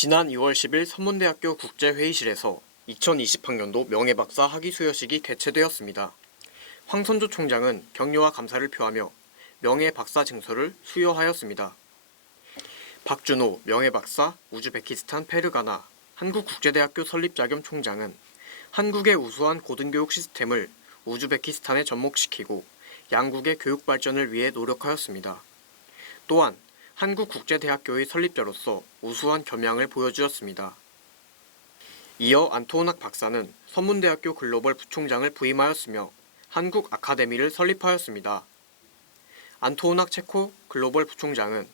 지난 2월 10일 선문대학교 국제회의실에서 2020학년도 명예박사 학위 수여식이 개최되었습니다. 황선조 총장은 격려와 감사를 표하며 명예박사 증서를 수여하였습니다. 박준호 명예박사 우즈베키스탄 페르가나 한국국제대학교 설립자 겸 총장은 한국의 우수한 고등교육 시스템을 우즈베키스탄에 접목시키고 양국의 교육 발전을 위해 노력하였습니다. 또한 한국국제대학교의 설립자로서 우수한 겸양을 보여주었습니다. 이어 안토은학 박사는 선문대학교 글로벌 부총장을 부임하였으며 한국 아카데미를 설립하였습니다. 안토은학 체코 글로벌 부총장은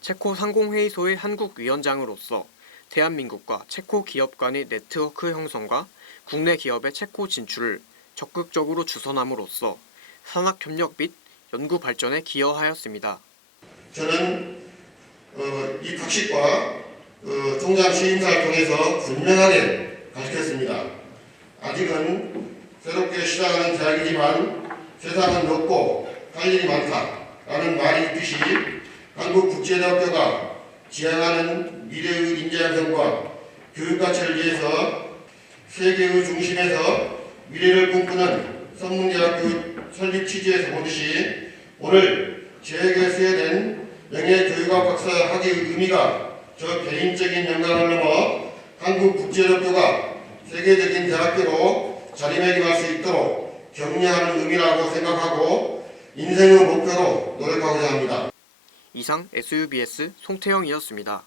체코 상공회의소의 한국 위원장으로서 대한민국과 체코 기업 간의 네트워크 형성과 국내 기업의 체코 진출을 적극적으로 주선함으로써 산학협력 및 연구 발전에 기여하였습니다. 저는 어, 이 각식과 어, 총장 취임사를 통해서 분명하게 밝혔습니다. 아직은 새롭게 시작하는 대학이지만 세상은 높고 할 일이 많다라는 말이 있듯이 한국국제대학교가 지향하는 미래의 인재 양성과 교육 가치를 위해서 세계의 중심에서 미래를 꿈꾸는 선문대학교 설립 취지에서 보듯이 오늘 저에게 수여된 명예교육학 박사 학위의 의미가 저 개인적인 영광을 넘어 한국 국제대학교가 세계적인 대학교로 자리매김할 수 있도록 격려하는 의미라고 생각하고 인생의 목표로 노력하고자 합니다. 이상 SUBS 송태영이었습니다.